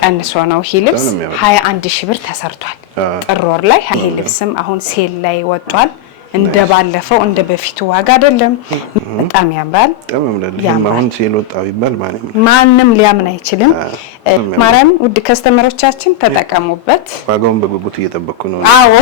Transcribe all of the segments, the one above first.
ቀንሶ ነው ይሄ ልብስ 21000 ብር ተሰርቷል ጥር ወር ላይ ይሄ ልብስም አሁን ሴል ላይ ወጥቷል እንደባለፈው እንደበፊቱ ዋጋ አይደለም በጣም ያምራል አሁን ሴል ወጣው ይባል ማንም ሊያምን አይችልም ማራም ውድ ከስተመሮቻችን ተጠቀሙበት ዋጋውን በጉጉት እየተጠበቁ ነው አዎ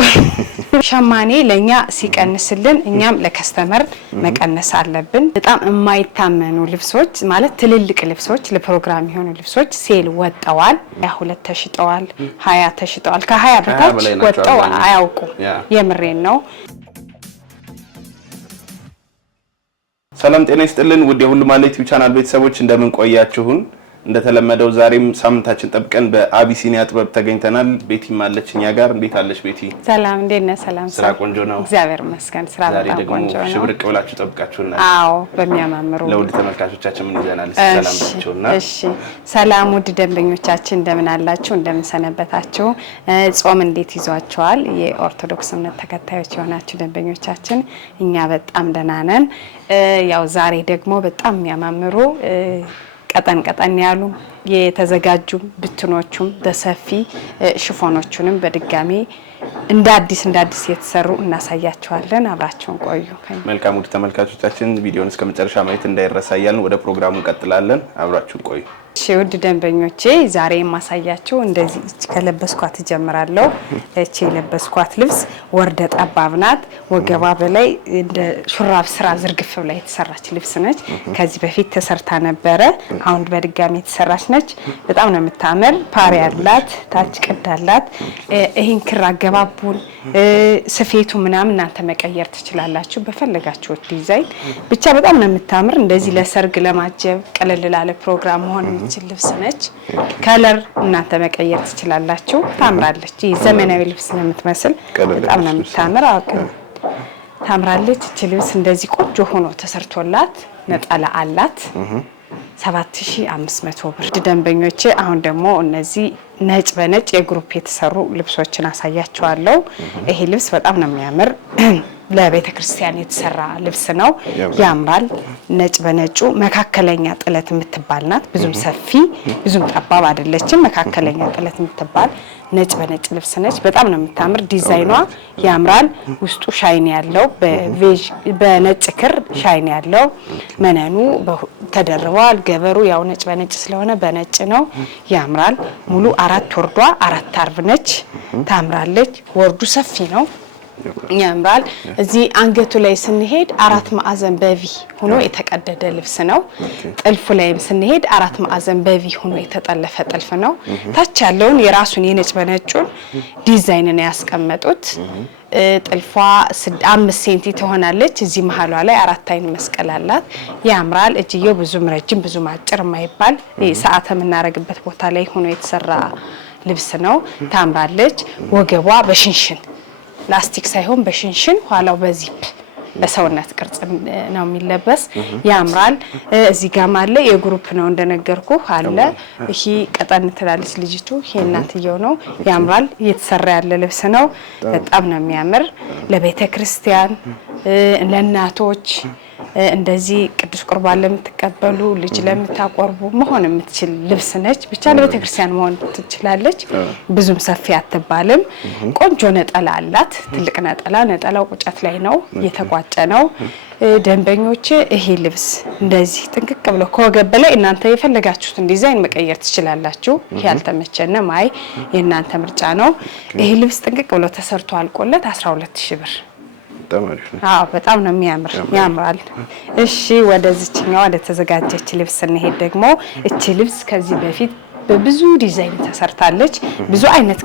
ሸማኔ ለኛ ሲቀንስልን እኛም ለከስተመር መቀነስ አለብን በጣም የማይታመኑ ልብሶች ማለት ትልልቅ ልብሶች ለፕሮግራም የሆኑ ልብሶች ሴል ወጣዋል 2 ተሽጠዋል 20 ተሽጠዋል ከ20 በታች ወጣው አያውቁ የምሬን ነው ሰላም ጤና ይስጥልን ውድ የሁሉ ማለት ዩቲዩብ ቻናል ቤተሰቦች እንደምን ቆያችሁን እንደተለመደው ዛሬም ሳምንታችን ጠብቀን በአቢሲኒያ ጥበብ ተገኝተናል ቤቲ ማለችኛ ጋር እንዴት አለሽ ቤቲ ሰላም እንዴት ነህ ሰላም ስራ ቆንጆ ነው እግዚአብሔር ይመስገን ስራ በጣም ቆንጆ ነው ሽብርቅ ብላችሁ ጠብቃችሁና አዎ በሚያማምሩ ለውድ ተመልካቾቻችን ምን ይዘናል ሰላም ናቸውና እሺ ሰላም ውድ ደንበኞቻችን እንደምን አላችሁ እንደምን ሰነበታችሁ ጾም እንዴት ይዟቸዋል የኦርቶዶክስ እምነት ተከታዮች የሆናችሁ ደንበኞቻችን እኛ በጣም ደህና ነን ያው ዛሬ ደግሞ በጣም የሚያማምሩ ቀጠን ያሉ የተዘጋጁ ብትኖቹም በሰፊ ሽፎኖቹንም በድጋሚ እንደ አዲስ የተሰሩ እናሳያቸዋለን አብራችሁን ቆዩ መልካም ውድ ተመልካቾቻችን ቪዲዮውን እስከመጨረሻ ማየት እንዳይረሳያልን ወደ ፕሮግራሙ እንቀጥላለን አብራችሁን ቆዩ ውድ ደንበኞቼ ዛሬ ማሳያችሁ እንደዚህ ከለበስኳት ጀምራለሁ እቺ ለበስኳት ልብስ ወርደ ጠባብ ናት ወገባ በላይ እንደ ሹራብ ስራ ዝርግፍ ብላ የተሰራች ልብስ ነች ከዚህ በፊት ተሰርታ ነበረ አሁን በድጋሚ የተሰራች ነች በጣም ነው የምታምር ፓሪ ያላት ታች ቀዳላት ይሄን ክር አገባቡን ስፌቱ ምናምን እናንተ መቀየር ትችላላችሁ በፈለጋችሁት ዲዛይን ብቻ በጣም ነው የምታምር እንደዚህ ለሰርግ ለማጀብ ቀለል ላለ ፕሮግራም ሆነ ልብስ ነች ከለር እናንተ መቀየር ትችላላችሁ ታምራለች ዘመናዊ ልብስ ነው የምትመስል በጣም ነው የምታምር ታምራለች እቺ ልብስ እንደዚህ ቆንጆ ሆኖ ተሰርቶላት ነጣላ አላት 7500 ብር ደንበኞቼ አሁን ደግሞ እነዚህ ነጭ በነጭ የግሩፕ የተሰሩ ልብሶችን አሳያቸዋለሁ ይሄ ልብስ በጣም ነው የሚያምር ለቤተክርስቲያን የተሰራ ልብስ ነው ያምራል ነጭ በነጩ መካከለኛ ጥለት የምትባልናት ብዙም ሰፊ ብዙም ጠባብ አይደለችም መካከለኛ ጥለት የምትባል ነጭ በነጭ ልብስ ነች በጣም ነው የምታምር ዲዛይኗ ያምራል ውስጡ ሻይን ያለው በነጭ ክር ሻይን ያለው መነኑ ተደርቧል ገበሩ ያው ነጭ በነጭ ስለሆነ በነጭ ነው ያምራል ሙሉ 4 ወርዷ 4 አርብ ነች ታምራለች ወርዱ ሰፊ ነው ያምራል እዚህ አንገቱ ላይ ስንሄድ 4 ማዕዘን በቪ ሆኖ የተቀደደ ልብስ ነው ጥልፉ ላይም ስንሄድ 4 ማዕዘን በቪ ሆኖ የተጠለፈ ጥልፍ ነው ታች ያለውን የራሱን የነጭ በነጩን ዲዛይን ነው ያስቀመጡት ጥልፏ 5 ሴንቲ ትሆናለች እዚህ መሃሏ ላይ 4 አይን መስቀል አላት ያምራል እጅየው ብዙም ረጅም ብዙም አጭር የማይባል ሰዓት የምናረግበት ቦታ ላይ ሆኖ የተሰራ ልብስ ነው ታምራለች ወገቧ በሽንሽን ላስቲክ ሳይሆን በሽንሽን ኋላው በዚፕ በሰውነት ቅርጽ ነው የሚለበስ ያምራል እዚህ ጋር አለ የግሩፕ ነው እንደነገርኩ አለ እሺ ቀጠን ትላለች ልጅቱ ይሄ እናትየው ነው ያምራል እየተሰራ ያለ ልብስ ነው በጣም ነው የሚያምር ለቤተክርስቲያን ለእናቶች እንደዚህ ቅዱስ ቁርባን ለምትቀበሉ ልጅ ለምታቆርቡ መሆን የምትችል ልብስ ነች ብቻ ለቤተክርስቲያን መሆን ትችላለች ብዙም ሰፊ አትባልም ቆንጆ ነጠላ አላት ትልቅ ነጠላው ቁጨት ላይ ነው የተቋጨ ነው ደንበኞቼ ይሄ ልብስ እንደዚህ ጥንቅቅ ብሎ ከወገብ በላይ እናንተ የፈለጋችሁትን ዲዛይን መቀየር ትችላላችሁ ያልተመቸነ ማይ የእናንተ ምርጫ ነው ይሄ ልብስ ጥንቅቅ ብሎ ተሰርቶ አልቆለት 12000 ብር በጣም ነው የሚያምር ያምራል እሺ ወደዚህኛው ወደ ተዘጋጀች ልብስ እንሄድ ደግሞ እቺ ልብስ ከዚህ በፊት በብዙ ዲዛይን ተሰርታለች ብዙ አይነት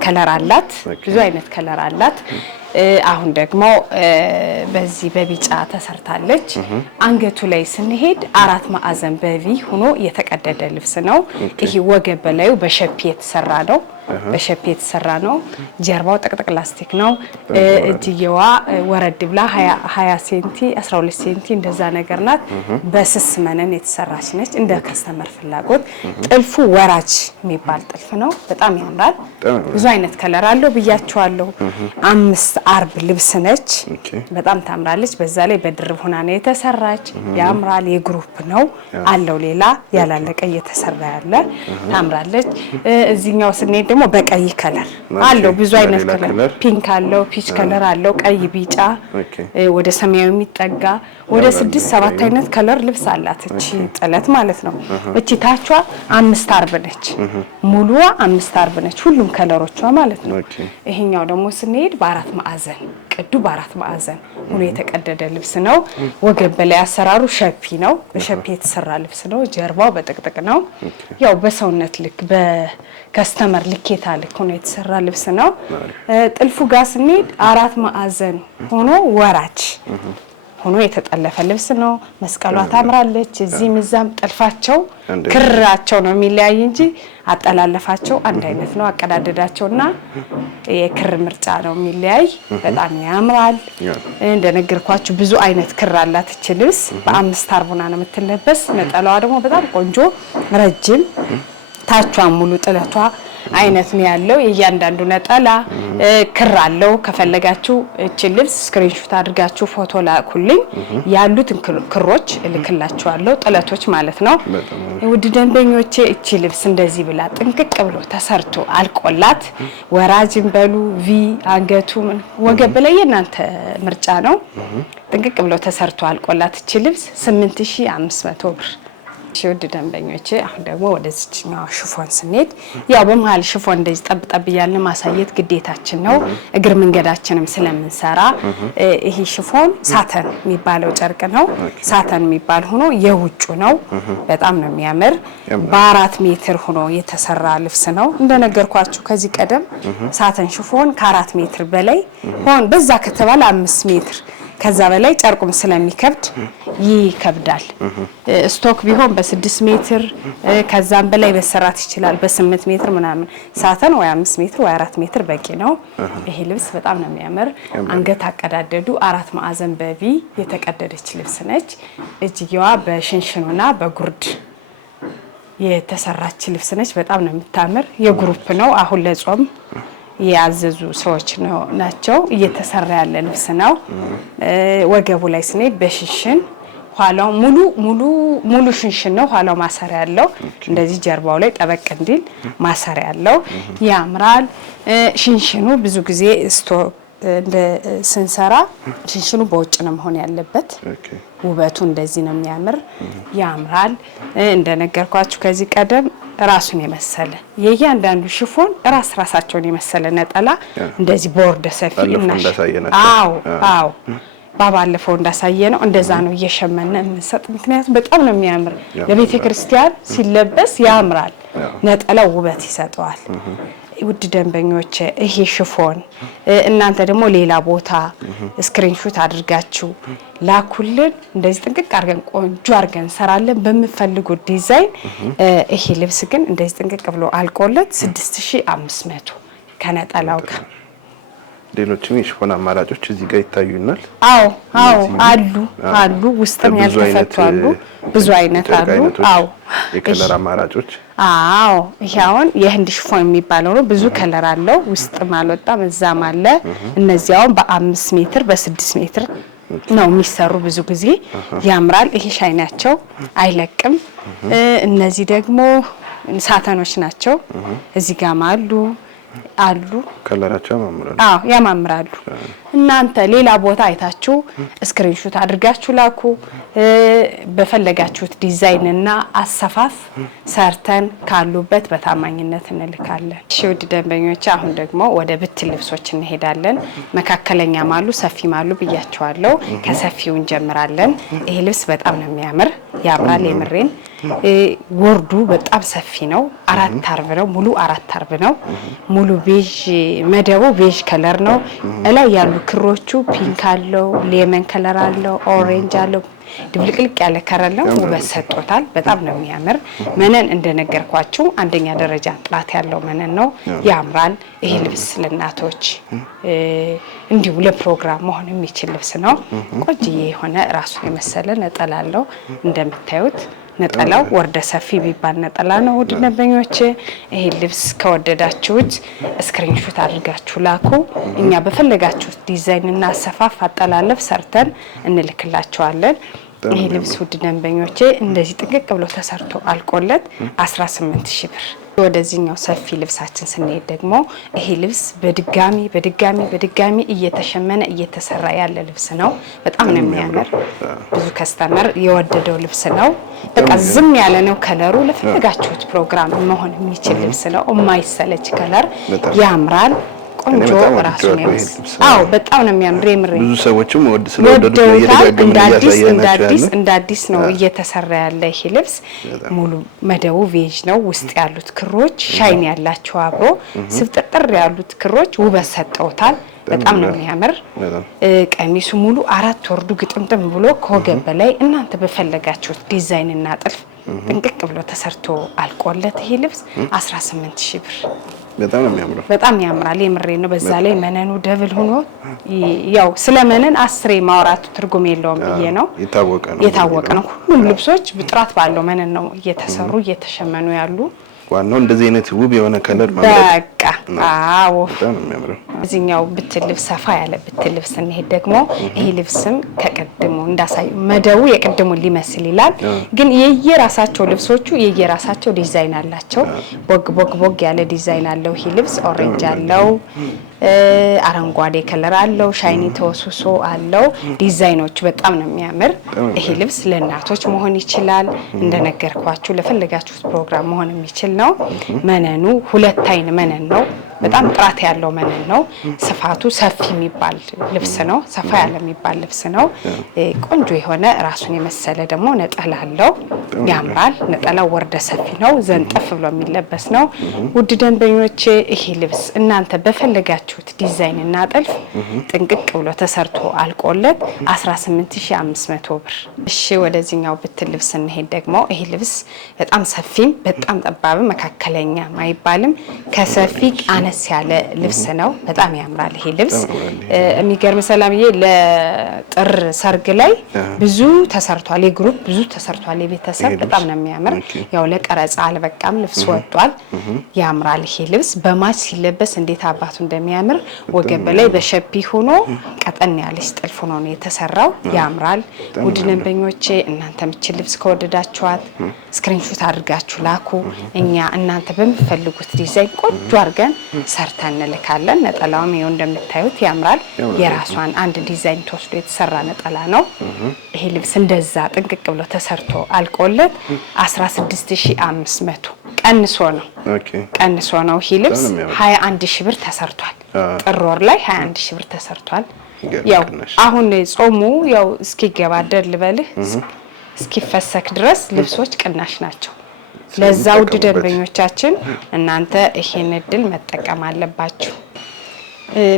ከለር አላት አሁን ደግሞ በዚህ በቢጫ ተሰርታለች አንገቱ ላይ ስንሄድ 4 ማዕዘን በቪ ሆኖ የተቀደደ ልብስ ነው ይሄ ወገብ በላዩ በሸፒ የተሰራ ነው በሸፔ የተሰራ ነው። ጀርባው ጥቅጥቅ ላስቲክ ነው። እጅየዋ ወረድ ብላ 20 ሴንቲ 12 ሴንቲ እንደዛ ነገር ናት። በስስ መነን የተሰራች ነች እንደ ከስተመር ፍላጎት። ጥልፉ ወራጅ የሚባል ጥልፍ ነው። በጣም ያምራል። ብዙ አይነት ከለር አለው ብያቸዋለሁ። 5 አርብ ልብስ ነች። በጣም ታምራለች። በዛ ላይ በድርብ ሆና ነው የተሰራች። ያምራል። የግሩፕ ነው አለው ሌላ ያላለቀ እየተሰራ ያለ ታምራለች። እዚህኛው ስንሄድ ደግሞ በቀይ ከለር አለው ብዙ አይነት ከለር ፒንክ አለው፣ ፒች ከለር አለው፣ ቀይ፣ ቢጫ ወደ ሰማያዊ የሚጠጋ ወደ 6-7 አይነት ከለር ልብስ አላት እቺ ጥለት ማለት ነው። እቺ ታቿ 5 አርብ ነች። ሙሉዋ 5 አርብ ነች ሁሉም ከለሮቿ ማለት ነው። ይሄኛው ደግሞ ስንሄድ በአራት ማዕዘን ቅዱ በአራት ማዕዘን ሆኖ የተቀደደ ልብስ ነው። ወገብ በላይ አሰራሩ ሸፒ ነው። በሸፒ የተሰራ ልብስ ነው። ጀርባው በጥቅጥቅ ነው። ያው በሰውነት ልክ በከስተመር ልኬታ ልክ ሆኖ የተሰራ ልብስ ነው። ጥልፉ ጋር ስንሄድ አራት ማዕዘን ሆኖ ወራጅ ሆኖ የተጠለፈ ልብስ ነው። መስቀሏ ታምራለች። እዚህም እዛም ጥልፋቸው ክራቸው ነው የሚለያይ እንጂ አጠላለፋቸው አንድ አይነት ነው። አቀዳደዳቸውና የክር ምርጫ ነው የሚለያይ። በጣም ያምራል። እንደነገርኳችሁ ብዙ አይነት ክር አላት እቺ ልብስ። በ5 አርቡና ነው የምትለበስ። ነጠላዋ ደግሞ በጣም ቆንጆ ረጅም ታቿን ሙሉ ጥለቷ አይነት ነው ያለው። የእያንዳንዱ ነጠላ ክር አለው። ከፈለጋችሁ እቺ ልብስ ስክሪንሾት አድርጋችሁ ፎቶ ላኩልኝ። ያሉት ክሮች እልክላችኋለሁ፣ ጥለቶች ማለት ነው። ውድ ደንበኞቼ እቺ ልብስ እንደዚህ ብላ ጥንቅቅ ብሎ ተሰርቶ አልቆላት ወራጅን በሉ ቪ አንገቱ ወገብ ላይ የናንተ ምርጫ ነው። ጥንቅቅ ብሎ ተሰርቶ አልቆላት እቺ ልብስ 8500 ብር። ውድ ደንበኞቼ አሁን ደግሞ ወደዚህኛው ሽፎን ስንሄድ ያው በመሃል ሽፎን እንደዚህ ጠብጠብ እያልን ማሳየት ግዴታችን ነው። እግር መንገዳችንም ስለምንሰራ ይሄ ሽፎን ሳተን የሚባለው ጨርቅ ነው። ሳተን የሚባል ሆኖ የውጩ ነው። በጣም ነው የሚያምር። በ4 ሜትር ሆኖ የተሰራ ልብስ ነው። እንደነገርኳችሁ ከዚህ ቀደም ሳተን ሽፎን ከ4 ሜትር በላይ ሆን በዛ ከተባለ 5 ሜትር ከዛ በላይ ጨርቁም ስለሚከብድ ይከብዳል። ስቶክ ቢሆን በ6 ሜትር ከዛም በላይ መሰራት ይችላል። በ8 ሜትር ምናምን ሳተን ወይ 5 ሜትር ወይ 4 ሜትር በቂ ነው። ይሄ ልብስ በጣም ነው የሚያምር። አንገት አቀዳደዱ 4 ማዕዘን በቪ የተቀደደች ልብስ ነች። እጅጌዋ በሽንሽኑና በጉርድ የተሰራች ልብስ ነች። በጣም ነው የምታምር። የግሩፕ ነው። አሁን ለጾም ያዘዙ ሰዎች ናቸው። እየተሰራ ያለ ልብስ ነው። ወገቡ ላይ ስንሄድ በሽንሽን ኋላው ሙሉ ሽንሽን ነው። ኋላው ማሰሪያ ያለው እንደዚህ ጀርባው ላይ ጠበቅ እንዲል ማሰሪያ ያለው ያምራል። ሽንሽኑ ብዙ ጊዜ ስንሰራ ሽንሽኑ በውጭ ነው መሆን ያለበት። ውበቱ እንደዚህ ነው የሚያምር ያምራል። እንደነገርኳችሁ ከዚህ ቀደም ራሱን የመሰለ የእያንዳንዱ ሽፎን ራሳቸውን የመሰለ ነጠላ እንደዚህ ቦርደ ሰፊ አዎ ባባለፈው እንዳሳየ ነው። እንደዛ ነው እየሸመነ እንሰጥ። ምክንያቱም በጣም ነው የሚያምር። ለቤተ ክርስቲያን ሲለበስ ያምራል። ነጠላው ውበት ይሰጠዋል። ውድ ደንበኞች ይሄ ሽፎን እናንተ ደግሞ ሌላ ቦታ ስክሪንሾት አድርጋችሁ ላኩልን። እንደዚህ ጥንቅቅ አድርገን ቆንጆ አድርገን እንሰራለን በምፈልጉት ዲዛይን። ይሄ ልብስ ግን እንደዚህ ጥንቅቅ ብሎ አልቆለት 6500 ከነጠላው ጋር። ሌሎችም የሽፎን አማራጮች እዚህ ጋር ይታዩናል። አዎ አሉ ውስጥም ያልተፈቱ አሉ። ብዙ አይነት አሉ። የከለር አማራጮች ይሄ አሁን የህንድ ሽፎን የሚባለው ነው። ብዙ ከለር አለው። ውስጥም አልወጣም እዛም አለ። እነዚያው በ5 ሜትር በ6 ሜትር ነው የሚሰሩ። ብዙ ጊዜ ያምራል። ይሄ ሻይናቸው አይለቅም። እነዚህ ደግሞ ሳተኖች ናቸው። እዚህ ጋር አሉ ከለራቸው ያማምራሉ። እናንተ ሌላ ቦታ አይታችሁ ስክሪንሾት አድርጋችሁ ላኩ። በፈለጋችሁት ዲዛይንና አሰፋፍ ሰርተን ካሉበት በታማኝነት እንልካለን። ውድ ደንበኞች አሁን ደግሞ ወደ ብት ልብሶች እንሄዳለን። መካከለኛ ማሉ ሰፊ ማሉ ብያቸዋለሁ። ከሰፊው እንጀምራለን። ይሄ ልብስ በጣም ነው የሚያምር ያምራል። የምሬን ወርዱ በጣም ሰፊ ነው። 4 አርብ ነው። ሙሉ 4 አርብ ነው። ሙሉ ቤዥ መደቡ ቤዥ ከለር ነው። እላይ ያሉ ክሮቹ ፒንክ አለው፣ ሌመን ከለር አለው፣ ኦሬንጅ አለው። ድብልቅልቅ ያለ ከለር ነው። ውበት ሰጥቶታል። በጣም ነው የሚያምር። መነን እንደነገርኳችሁ አንደኛ ደረጃ ጥራት ያለው መነን ነው። ያምራል። ይሄ ልብስ ለእናቶች እንዲሁም ለፕሮግራም መሆን የሚችል ልብስ ነው። ቆንጆዬ የሆነ ራሱን የመሰለ ነጠላ አለው። እንደምታዩት ነጠላው ወርደ ሰፊ ቢባል ነጠላ ነው። ውድ ደንበኞች ይሄ ልብስ ከወደዳችሁት ስክሪንሾት አድርጋችሁ ላኩ። እኛ በፈለጋችሁት ዲዛይን እና አሰፋፍ አጠላለፍ ሰርተን እንልክላችኋለን። ይሄ ልብስ ውድ ደንበኞቼ እንደዚህ ጥንቅቅ ብሎ ተሰርቶ አልቆለት 18000 ብር። ወደዚህኛው ሰፊ ልብሳችን ስንሄድ ደግሞ ይሄ ልብስ በድጋሚ እየተሸመነ እየተሰራ ያለ ልብስ ነው። በጣም ነው የሚያምር። ብዙ ከስተመር የወደደው ልብስ ነው። በቃ ዝም ያለ ነው ከለሩ። ለፈለጋችሁት ፕሮግራም መሆን የሚችል ልብስ ነው። የማይሰለች ከለር ያምራል። ቆንጆ ራሱ ነው። አዎ በጣም ነው የሚያምር። የምሬ ብዙ ሰዎችም ስለወደዱት ነው እየተደጋገመ እያሳየናቸው እንደ አዲስ ነው እየተሰራ ያለ ይሄ ልብስ። ሙሉ መደቡ ቬጅ ነው። ውስጥ ያሉት ክሮች ሻይን ያላቸው አብሮ ስብጥርጥር ያሉት ክሮች ውበት ሰጠውታል። በጣም ነው የሚያምር። ቀሚሱ ሙሉ 4 ወርዱ ግጥምጥም ብሎ ከወገብ በላይ እናንተ በፈለጋችሁት ዲዛይን እና ጥልፍ ጥንቅቅ ብሎ ተሰርቶ አልቆለት ይሄ ልብስ 18000 ብር። በጣም ነው የሚያምረው። በጣም ያምራል። የምሬ ነው። በዛ ላይ መነኑ ደብል ሆኖ ያው ስለ መነን 10 ማውራቱ ትርጉም የለውም ብዬ ነው። የታወቀ ነው። ሁሉም ልብሶች ጥራት ባለው መነን ነው እየተሰሩ እየተሸመኑ ያሉ። ዋናው እንደዚህ አይነት ውብ የሆነ ከለር ማለት በቃ አዎ፣ በጣም የሚያምረው። እዚህኛው ብትል ልብስ ሰፋ ያለ ብትል ልብስ እንሄድ ደግሞ ይሄ ልብስም ከቀድሙ እንዳሳዩ መደቡ የቀድሙን ሊመስል ይላል፣ ግን የየራሳቸው ልብሶቹ የየራሳቸው ዲዛይን አላቸው። ቦግ ያለ ዲዛይን አለው። ይሄ ልብስ ኦሬንጅ አለው፣ አረንጓዴ ከለር አለው፣ ሻይኒ ተወስሶ አለው። ዲዛይኖቹ በጣም ነው የሚያምር። ይሄ ልብስ ለእናቶች መሆን ይችላል። እንደነገርኳችሁ ለፈለጋችሁት ፕሮግራም መሆን የሚችል ነው። መነኑ 2 አይን መነን ነው። በጣም ጥራት ያለው መነን ነው። ስፋቱ ሰፊ የሚባል ልብስ ነው። ሰፋ ያለ የሚባል ልብስ ነው። ቆንጆ የሆነ ራሱን የመሰለ ደግሞ ነጠላ አለው። ያምራል። ነጠላው ወርደ ሰፊ ነው። ዘንጠፍ ብሎ የሚለበስ ነው። ውድ ደንበኞቼ ይሄ ልብስ እናንተ በፈለጋችሁት ዲዛይን እና ጥልፍ ጥንቅቅ ብሎ ተሰርቶ አልቆለት 18500 ብር። እሺ ወደዚህኛው ብትል ልብስ እንሄድ ደግሞ ይሄ ልብስ በጣም ሰፊም በጣም ጠባብም መካከለኛ አይባልም። ከሰፊ አነስ ያለ ልብስ ነው። በጣም ያምራል ይሄ ልብስ። የሚገርም ሰላምዬ ለጥር ሰርግ ላይ ብዙ ተሰርቷል። የግሩፕ ብዙ ተሰርቷል። የቤተሰብ በጣም ነው የሚያምር። ያው ለቀረጻ አልበቃም፣ ልብስ ወጥቷል። ያምራል ይሄ ልብስ። በማች ሲለበስ እንዴት አባቱ እንደሚያምር ወገብ ላይ በሸፒ ሆኖ ቀጠን ያለች ጥልፍ ሆኖ ነው የተሰራው። ያምራል። ውድ ደንበኞቼ እናንተ ምችል ልብስ ከወደዳችኋት ስክሪንሾት አድርጋችሁ ላኩ። እኛ እናንተ በምትፈልጉት ዲዛይን ቆንጆ አድርገን ሰርተን እንልካለን። ነጠላውም ይኸው እንደምታዩት ያምራል። የራሷን አንድ ዲዛይን ተወስዶ የተሰራ ነጠላ ነው። ይሄ ልብስ እንደዛ ጥንቅቅ ብሎ ተሰርቶ አልቆለት 16500 ቀንሶ ነው። ይሄ ልብስ 21000 ብር ተሰርቷል። ጥር ወር ላይ 21000 ብር ተሰርቷል። ያው አሁን ጾሙ ያው እስኪገባደድ ልበልህ እስኪፈሰክ ድረስ ልብሶች ቅናሽ ናቸው። ለዛ ውድ ደንበኞቻችን እናንተ ይሄን እድል መጠቀም አለባችሁ።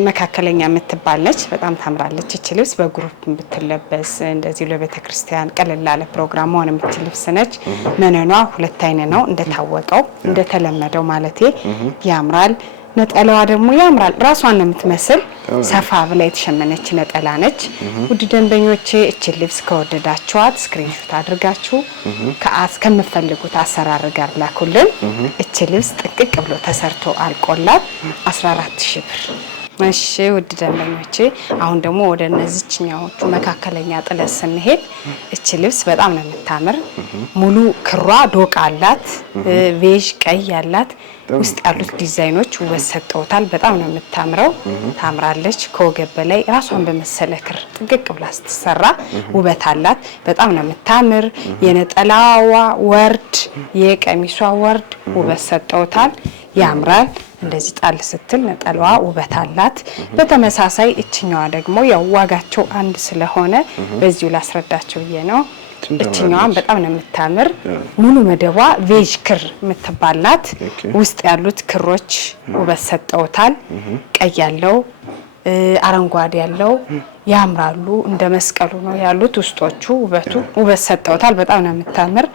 መካከለኛ የምትባል ነች። በጣም ታምራለች። እቺ ልብስ በግሩፕ ብትለበስ እንደዚህ ለቤተ ክርስቲያን ቀለል ያለ ፕሮግራም ሆነ የምትል ልብስ ነች። መነኗ 2 አይን ነው እንደታወቀው እንደተለመደው ማለቴ ያምራል። ነጠላዋ ደግሞ ያምራል። ራሷን ነው የምትመስል ሰፋ ብላ የተሸመነች ነጠላ ነች። ውድ ደንበኞቼ እቺ ልብስ ከወደዳችኋት ስክሪንሾት አድርጋችሁ ከምትፈልጉት አሰራር ጋር ላኩልን። እቺ ልብስ ጥንቅቅ ብሎ ተሰርቶ አልቆላት 14000 ብር። እሺ ውድ ደንበኞቼ አሁን ደግሞ ወደ እነዚህኛዎቹ መካከለኛ ጥለት ስንሄድ እቺ ልብስ በጣም ነው የምታምር። ሙሉ ክሯ ዶቃ አላት፣ ቬጅ ቀይ ያላት። ውስጥ ያሉት ዲዛይኖች ውበት ሰጠውታል። በጣም ነው የምታምረው። ታምራለች። ከወገብ በላይ ራሷን በመሰለ ክር ጥንቅቅ ብላ ስትሰራ ውበት አላት። በጣም ነው የምታምር። የነጠላዋ ወርድ የቀሚሷ ወርድ ውበት ሰጠውታል። ያምራል። እንደዚህ ጣል ስትል ነጠላዋ ውበት አላት። በተመሳሳይ እችኛዋ ደግሞ ያው ዋጋቸው አንድ ስለሆነ በዚሁ ላስረዳቸው ብዬ ነው። እችኛዋን በጣም ነው የምታምር ሙሉ መደቧ ቬጅ ክር የምትባላት ውስጥ ያሉት ክሮች ውበት ሰጠውታል ቀይ ያለው አረንጓዴ ያለው ያምራሉ እንደ መስቀሉ ነው ያሉት ውስጦቹ ውበት ሰጠውታል በጣም ነው የምታምር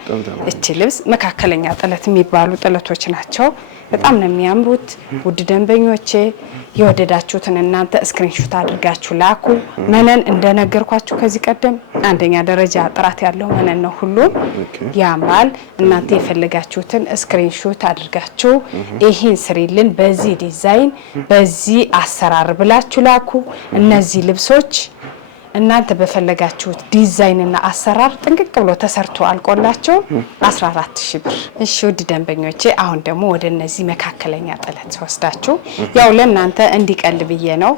እቺ ልብስ መካከለኛ ጥለት የሚባሉ ጥለቶች ናቸው በጣም ነው የሚያምሩት ውድ ደንበኞቼ የወደዳችሁትን እናንተ ስክሪንሾት አድርጋችሁ ላኩ መነን እንደነገርኳችሁ ከዚህ ቀደም አንደኛ ደረጃ ጥራት ያለው መነን ነው ሁሉ ያምራል እናንተ የፈለጋችሁትን ስክሪንሾት አድርጋችሁ ይሄን ስሪልን በዚህ ዲዛይን በዚህ አሰራር ብላችሁ ላኩ እነዚህ ልብሶች እናንተ በፈለጋችሁት ዲዛይን እና አሰራር ጥንቅቅ ብሎ ተሰርቶ አልቆላቸው 14000 ብር እሺ ውድ ደንበኞቼ አሁን ደግሞ ወደ እነዚህ መካከለኛ ጥለት ወስዳችሁ ያው ለእናንተ እንዲቀል ብዬ ነው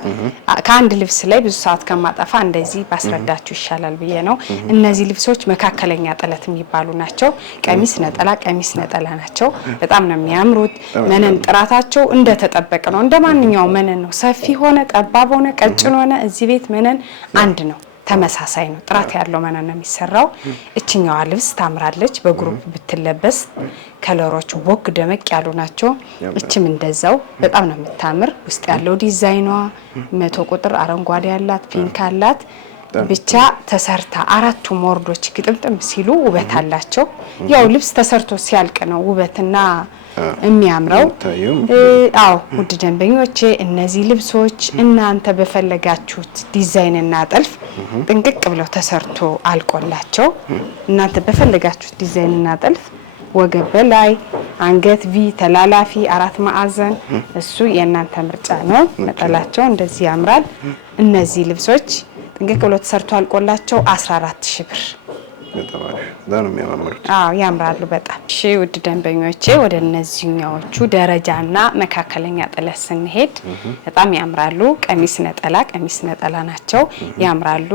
ከአንድ ልብስ ላይ ብዙ ሰዓት ከማጠፋ እንደዚህ ባስረዳችሁ ይሻላል ብዬ ነው እነዚህ ልብሶች መካከለኛ ጥለት የሚባሉ ናቸው ቀሚስ ነጠላ ናቸው በጣም ነው የሚያምሩት መነን ጥራታቸው እንደተጠበቀ ነው እንደማንኛው መነን ነው ሰፊ ሆነ ጠባብ ሆነ ቀጭን ሆነ እዚህ ቤት መነን አንድ ነው ተመሳሳይ ነው ጥራት ያለው መነን ነው የሚሰራው እቺኛዋ ልብስ ታምራለች በግሩፕ ብትለበስ ከለሮቹ ቦክ ደመቅ ያሉ ናቸው እቺም እንደዛው በጣም ነው የምታምር ውስጥ ያለው ዲዛይኗ 100 ቁጥር አረንጓዴ ያላት ፒንክ አላት ብቻ ተሰርታ አራቱ ሞርዶች ግጥምጥም ሲሉ ውበት አላቸው ያው ልብስ ተሰርቶ ሲያልቅ ነው ውበትና የሚያምረው አው ውድ ደንበኞቼ እነዚህ ልብሶች እናንተ በፈለጋችሁት ዲዛይን እና ጥልፍ ጥንቅቅ ብለው ተሰርቶ አልቆላቸው እናንተ በፈለጋችሁት ዲዛይን እና ጥልፍ ወገብ በላይ አንገት ቪ ተላላፊ አራት ማዕዘን እሱ የእናንተ ምርጫ ነው ነጠላቸው እንደዚህ ያምራል እነዚህ ልብሶች ጥንቅቅ ብለው ተሰርቶ አልቆላቸው 14000 ብር ዳንም ያማምሩት ያምራሉ በጣም እሺ ውድ ደንበኞቼ ወደ እነዚህኛዎቹ ደረጃና መካከለኛ ጥለት ስንሄድ በጣም ያምራሉ ቀሚስ ነጠላ ናቸው ያምራሉ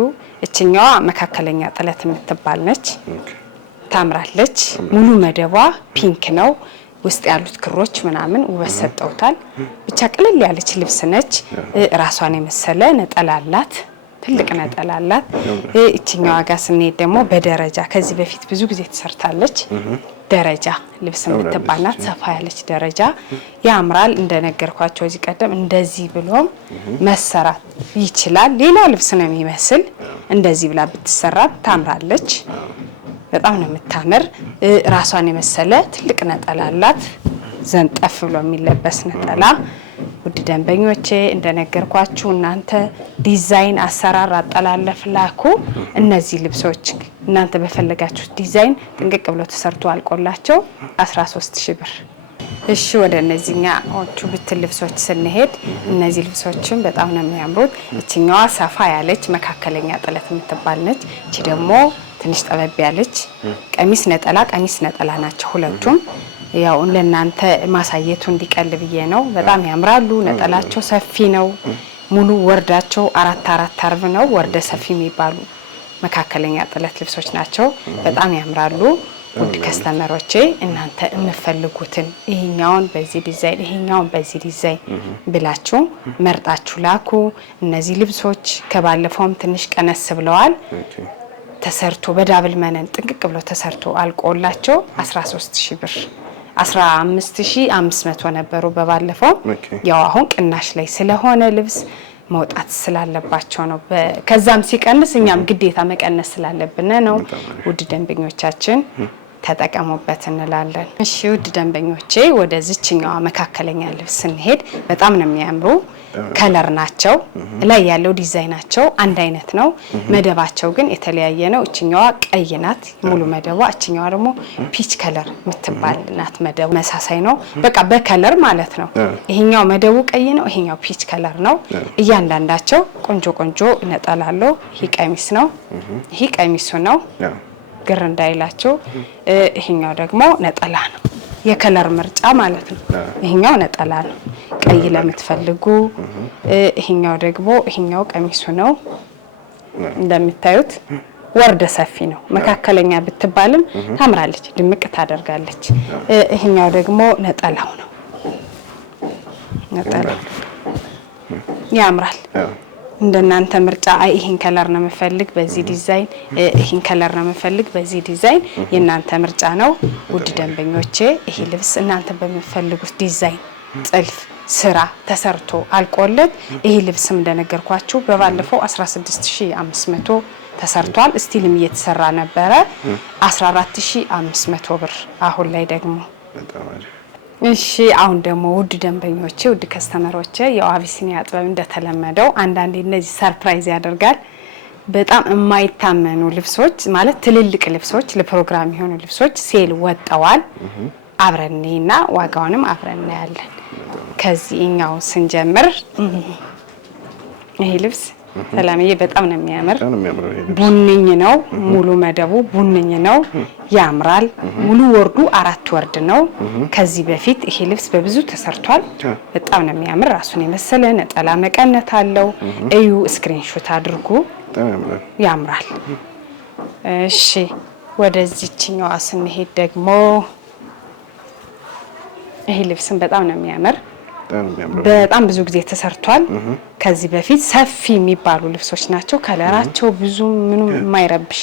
እቺኛዋ መካከለኛ ጥለት የምትባል ነች ታምራለች ሙሉ መደቧ ፒንክ ነው ውስጥ ያሉት ክሮች ምናምን ውበት ሰጠውታል ብቻ ቅልል ያለች ልብስ ነች ራሷን የመሰለ ነጠላ አላት ትልቅ ነጠላ አላት እቺኛዋ ጋር ስንሄድ ደግሞ በደረጃ ከዚህ በፊት ብዙ ጊዜ ተሰርታለች ደረጃ ልብስ የምትባልናት ሰፋ ያለች ደረጃ ያምራል እንደነገርኳችሁ እዚህ ቀደም እንደዚህ ብሎም መሰራት ይችላል ሌላ ልብስ ነው የሚመስል እንደዚህ ብላ ብትሰራ ታምራለች በጣም ነው የምታምር ራሷን የመሰለ ትልቅ ነጠላ አላት ዘንጠፍ ብሎ የሚለበስ ነጠላ ውድ ደንበኞቼ እንደነገርኳችሁ እናንተ ዲዛይን አሰራር አጠላለፍ ላኩ እነዚህ ልብሶች እናንተ በፈለጋችሁት ዲዛይን ጥንቅቅ ብሎ ተሰርቶ አልቆላቸው 13000 ብር እሺ ወደ እነዚህኛዎቹ ብትል ልብሶች ስንሄድ እነዚህ ልብሶችን በጣም ነው የሚያምሩት እቺኛዋ ሰፋ ያለች መካከለኛ ጥለት የምትባል ነች እቺ ደግሞ ትንሽ ጠበብ ያለች ቀሚስ ነጠላ ናቸው ሁለቱም ያው ለእናንተ ማሳየቱ እንዲቀል ብዬ ነው በጣም ያምራሉ ነጠላቸው ሰፊ ነው ሙሉ ወርዳቸው 4 አርብ ነው ወርደ ሰፊ የሚባሉ መካከለኛ ጥለት ልብሶች ናቸው በጣም ያምራሉ ውድ ከስተመሮቼ እናንተ የምትፈልጉትን ይሄኛውን በዚህ ዲዛይን ብላችሁ መርጣችሁ ላኩ እነዚህ ልብሶች ከባለፈውም ትንሽ ቀነስ ብለዋል ተሰርቶ በዳብል መነን ጥንቅቅ ብሎ ተሰርቶ አልቆላቸው 13000 ብር 15500 ነበሩ በባለፈው ያው አሁን ቅናሽ ላይ ስለሆነ ልብስ መውጣት ስላለባቸው ነው ከዛም ሲቀንስ እኛም ግዴታ መቀነስ ስላለብን ነው ውድ ደንበኞቻችን ተጠቀሙበት እንላለን እሺ ውድ ደንበኞቼ ወደ ዝችኛዋ መካከለኛ ልብስ ስንሄድ በጣም ነው የሚያምሩ ከለር ናቸው ላይ ያለው ዲዛይናቸው አንድ አይነት ነው መደባቸው ግን የተለያየ ነው እቺኛዋ ቀይ ናት ሙሉ መደቧ እቺኛዋ ደግሞ ፒች ከለር የምትባል ናት መደቡ መሳሳይ ነው በቃ በከለር ማለት ነው ይሄኛው መደቡ ቀይ ነው ይሄኛው ፒች ከለር ነው እያንዳንዳቸው ቆንጆ ነጠላለው ይሄ ቀሚስ ነው ይሄ ቀሚሱ ነው ግር እንዳይላችሁ ይሄኛው ደግሞ ነጠላ ነው የከለር ምርጫ ማለት ነው ይሄኛው ነጠላ ነው ቀይ ለምትፈልጉ ይሄኛው ደግሞ ይሄኛው ቀሚሱ ነው እንደምታዩት ወርደ ሰፊ ነው መካከለኛ ብትባልም ታምራለች ድምቅ ታደርጋለች ይሄኛው ደግሞ ነጠላው ነው ነጠላው ያምራል እንደናንተ ምርጫ ይሄን ከለር ነው የምፈልግ በዚህ ዲዛይን፣ ይሄን ከለር ነው የምፈልግ በዚህ ዲዛይን የናንተ ምርጫ ነው። ውድ ደንበኞቼ ይሄ ልብስ እናንተ በሚፈልጉት ዲዛይን ጥልፍ ስራ ተሰርቶ አልቆለት ይሄ ልብስም እንደነገርኳችሁ በባለፈው 16500 ተሰርቷል። ስቲልም እየተሰራ ነበረ 14500 ብር አሁን ላይ ደግሞ እሺ። አሁን ደግሞ ውድ ደንበኞቼ ውድ ከስተመሮቼ የአቢሲኒያ ጥበብ እንደተለመደው አንዳንዴ እነዚህ ሰርፕራይዝ ያደርጋል። በጣም የማይታመኑ ልብሶች ማለት ትልልቅ ልብሶች ለፕሮግራም የሆኑ ልብሶች ሴል ወጣዋል። አብረንና ዋጋውንም አብረን ያለን ከዚህኛው ስንጀምር ይሄ ልብስ ሰላምዬ በጣም ነው የሚያምር። ቡንኝ ነው ሙሉ መደቡ ቡንኝ ነው ያምራል። ሙሉ ወርዱ 4 ወርድ ነው። ከዚህ በፊት ይሄ ልብስ በብዙ ተሰርቷል። በጣም ነው የሚያምር። ራሱን የመሰለ ነጠላ መቀነት አለው። እዩ ስክሪንሾት አድርጉ። ያምራል። እሺ ወደዚህኛው ስንሄድ ደግሞ ይሄ ልብስም በጣም ነው የሚያምር። በጣም ብዙ ጊዜ ተሰርቷል። ከዚህ በፊት ሰፊ የሚባሉ ልብሶች ናቸው። ከለራቸው ብዙ ምንም የማይረብሽ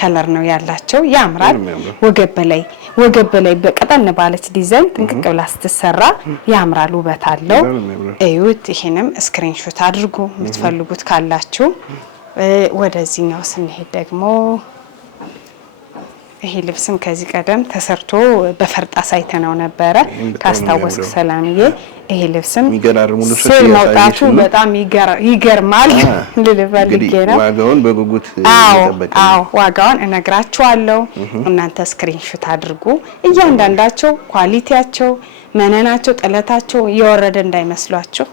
ከለር ነው ያላቸው። ያምራል። ወገብ በላይ በቀጠን ባለች ዲዛይን ጥንቅቅ ብላ ስትሰራ ያምራል። ውበት አለው። እዩት። ይሄንም ስክሪንሾት አድርጉ የምትፈልጉት ካላችሁ። ወደዚህኛው ስንሄድ ደግሞ ይሄ ልብስም ከዚህ ቀደም ተሰርቶ በፈርጣ ሳይተነው ነበረ ካስታወስክ ሰላምዬ። ይሄ ልብስም ስል መውጣቱ በጣም ይገርማል። ልልፈልጌ ነው። ዋጋውን በጉጉት እየተጠበቀ ነው። ዋጋውን እነግራችኋለሁ። እናንተ ስክሪንሾት አድርጉ። እያንዳንዳቸው ኳሊቲያቸው፣ መነናቸው፣ ጥለታቸው የወረደ እንዳይመስሏችሁ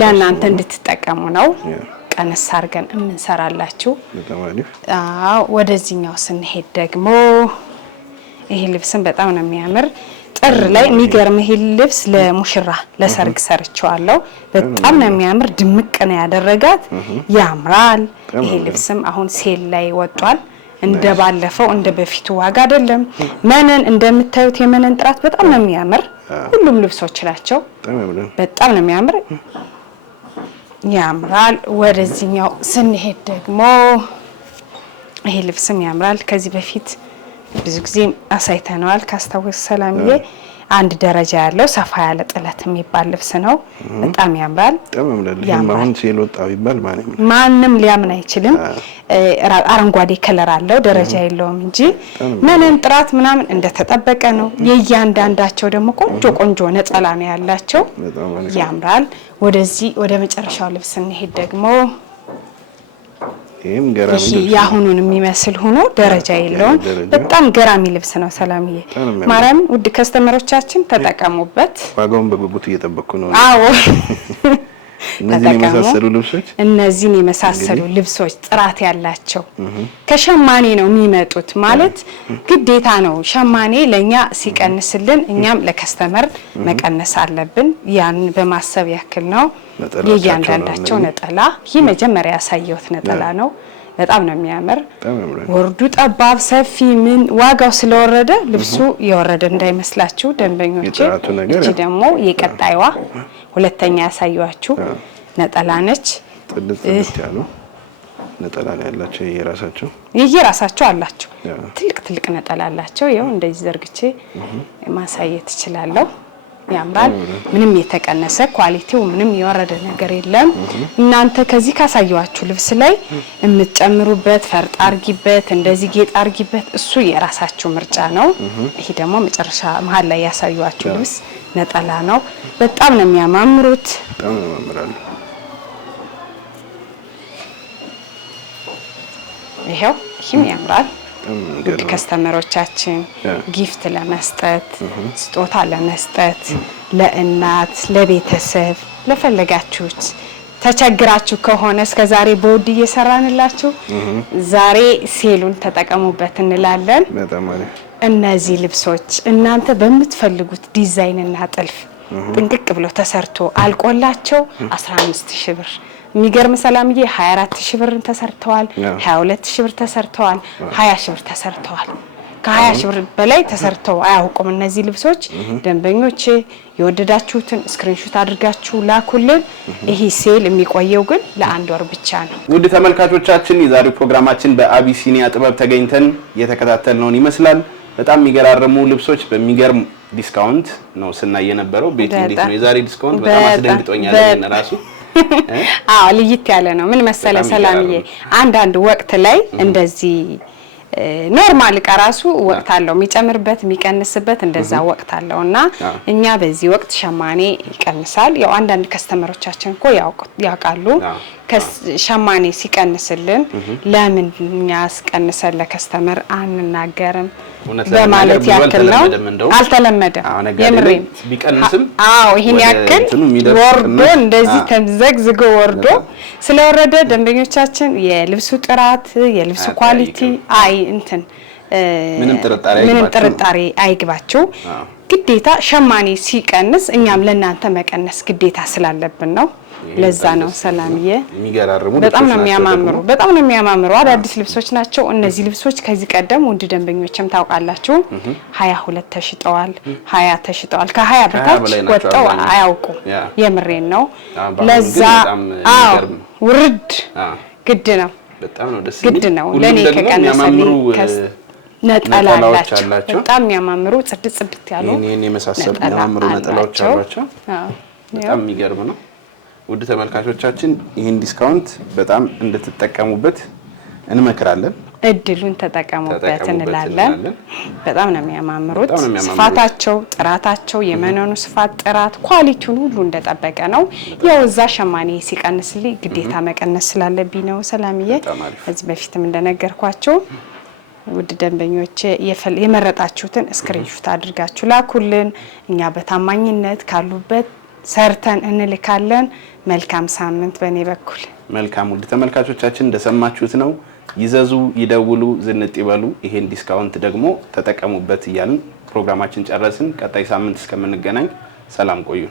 ለእናንተ እንድትጠቀሙ ነው። ቀነስ አድርገን እንሰራላችሁ። ወደዚህኛው ስንሄድ ደግሞ ይሄ ልብስም በጣም ነው የሚያምር። ጥር ላይ የሚገርም ይሄ ልብስ ለሙሽራ ለሰርግ ሰርቻለሁ። በጣም ነው የሚያምር። ድምቅ ነው ያደረጋት። ያምራል። ይሄ ልብስም አሁን ሴል ላይ ወጧል። እንደ ባለፈው እንደ በፊቱ ዋጋ አይደለም። መነን እንደምታዩት የመነን ጥራት በጣም ነው የሚያምር። ሁሉም ልብሶች ናቸው። በጣም ነው የሚያምር። ያምራል። ወደዚህኛው ስንሄድ ደግሞ ይሄ ልብስም ያምራል። ከዚህ በፊት ብዙ ጊዜ አሳይተነዋል ካስታወስ ሰላምዬ። አንድ ደረጃ ያለው ሰፋ ያለ ጥለት የሚባል ልብስ ነው። በጣም ያምራል። አሁን ሲልወጣው ይባል ማንም ሊያምን አይችልም። አረንጓዴ ከለር አለው። ደረጃ የለውም እንጂ ምንም ጥራት ምናምን እንደተጠበቀ ነው። የእያንዳንዳቸው ደግሞ ቆንጆ ነጠላ ነው ያላቸው። ያምራል። ወደ መጨረሻው ልብስ እንሄድ ደግሞ ይሄ ያሁኑን የሚመስል ሆኖ ደረጃ የለውም። በጣም ገራሚ ልብስ ነው ሰላምዬ። ማርያም ውድ ከስተመሮቻችን ተጠቀሙበት። ዋጋውን በጉጉት እየጠበቅኩ ነው። አዎ እነዚህን የመሳሰሉ ልብሶች ጥራት ያላቸው ከሸማኔ ነው የሚመጡት። ማለት ግዴታ ነው ሸማኔ ለኛ ሲቀንስልን እኛም ለከስተመር መቀነስ አለብን። ያን በማሰብ ያክል ነው። የእያንዳንዳቸው ነጠላ ይህ መጀመሪያ ያሳየሁት ነጠላ ነው። በጣም ነው የሚያምር። ወርዱ ጠባብ ሰፊ ምን ዋጋው ስለወረደ ልብሱ የወረደ እንዳይመስላችሁ ደንበኞቼ። እቺ ደግሞ የቀጣይዋ ሁለተኛ ያሳየዋችሁ ነጠላ ነች። ጥልት ያሉ ነጠላ ነው ያላቸው። የየራሳቸው አላቸው። ትልቅ ነጠላ አላቸው። ይኸው እንደዚህ ዘርግቼ ማሳየት እችላለሁ። ያምራል። ምንም የተቀነሰ ኳሊቲው ምንም የወረደ ነገር የለም። እናንተ ከዚህ ካሳየዋችሁ ልብስ ላይ የምትጨምሩበት ፈርጥ አርጊበት፣ እንደዚህ ጌጥ አርጊበት፣ እሱ የራሳችሁ ምርጫ ነው። ይሄ ደግሞ መጨረሻ መሀል ላይ ያሳየዋችሁ ልብስ ነጠላ ነው። በጣም ነው የሚያማምሩት። በጣም ያማምራሉ። ይሄም ያምራል። ውድ ከስተመሮቻችን ጊፍት ለመስጠት ስጦታ ለመስጠት ለእናት ለቤተሰብ ለፈለጋችሁት ተቸግራችሁ ከሆነ እስከዛሬ በውድ እየሰራንላችሁ ዛሬ ሴሉን ተጠቀሙበት እንላለን። እነዚህ ልብሶች እናንተ በምትፈልጉት ዲዛይን እና ጥልፍ ጥንቅቅ ብሎ ተሰርቶ አልቆላቸው 15000 ብር። የሚገርም ሰላምዬ 24000 ብር ተሰርተዋል፣ 22000 ብር ተሰርተዋል፣ 20000 ብር ተሰርተዋል። ከ20 ሺህ ብር በላይ ተሰርተው አያውቁም እነዚህ ልብሶች። ደንበኞቼ የወደዳችሁትን ስክሪንሾት አድርጋችሁ ላኩልን። ይሄ ሴል የሚቆየው ግን ለ1 ወር ብቻ ነው። ውድ ተመልካቾቻችን የዛሬው ፕሮግራማችን በአቢሲኒያ ጥበብ ተገኝተን የተከታተልነውን ይመስላል። በጣም የሚገራርሙ ልብሶች በሚገርም ዲስካውንት ነው ስናይ የነበረው። ቤት እንዴት ነው የዛሬ ዲስካውንት? በጣም አስደንግጦኛል እኔ ራሱ። ልይት ያለ ነው። ምን መሰለ ሰላምዬ፣ አንዳንድ ወቅት ላይ እንደዚህ ኖርማል ቀራሱ ወቅት አለው የሚጨምርበት የሚቀንስበት እንደዛ ወቅት አለውና እኛ በዚህ ወቅት ሸማኔ ይቀንሳል። ያው አንዳንድ ከስተመሮቻችን እኮ ያውቃሉ ሸማኔ ሲቀንስልን ለምን ያስቀንሰል ለከስተመር አንናገርም በማለት ያክል ነው። አልተለመደም የምሬን ቢቀንስም ይሄን ያክል ወርዶ እንደዚህ ተዘግዝጎ ወርዶ ስለወረደ ደንበኞቻችን የልብሱ ጥራት የልብሱ ኳሊቲ ምንም ጥርጣሬ አይግባችሁ። ግዴታ ሸማኔ ሲቀንስ እኛም ለናንተ መቀነስ ግዴታ ስላለብን ነው። ለዛ ነው ሰላምዬ። በጣም ነው የሚያማምሩ አዳዲስ ልብሶች ናቸው እነዚህ ልብሶች። ከዚህ ቀደም ውድ ደንበኞችም ታውቃላችሁ 22 ተሽጠዋል 20 ተሽጠዋል። ከ20 በታች ወጣው አያውቁም። የምሬን ነው። ለዛ ውርድ ግድ ነው። በጣም ነው ደስ ግድ ነው ለኔ ከቀነሰልኝ ነጠላላቸው በጣም የሚያማምሩ ጽድት ያሉ እኔ የመሳሰሉ የሚያማምሩ ነጠላዎች አሏቸው። በጣም የሚገርም ነው። ውድ ተመልካቾቻችን ይሄን ዲስካውንት በጣም እንድትጠቀሙበት እንመክራለን። እድሉን ተጠቀሙበት እንላለን። በጣም ነው የሚያማምሩት። ስፋታቸው፣ ጥራታቸው፣ የመነኑ ስፋት፣ ጥራት፣ ኳሊቲውን ሁሉ እንደጠበቀ ነው። ያው እዛ ሸማኔ ሲቀንስልኝ ግዴታ መቀነስ ስላለብኝ ነው ሰላምዬ። እዚህ በፊትም እንደነገርኳችሁ ውድ ደንበኞቼ የመረጣችሁትን ስክሪንሾት አድርጋችሁ ላኩልን። እኛ በታማኝነት ካሉበት ሰርተን እንልካለን። መልካም ሳምንት በእኔ በኩል። መልካም ውድ ተመልካቾቻችን እንደሰማችሁት ነው። ይዘዙ፣ ይደውሉ፣ ዝንጥ ይበሉ። ይሄን ዲስካውንት ደግሞ ተጠቀሙበት እያልን ፕሮግራማችን ጨረስን። ቀጣይ ሳምንት እስከምንገናኝ ሰላም ቆዩ።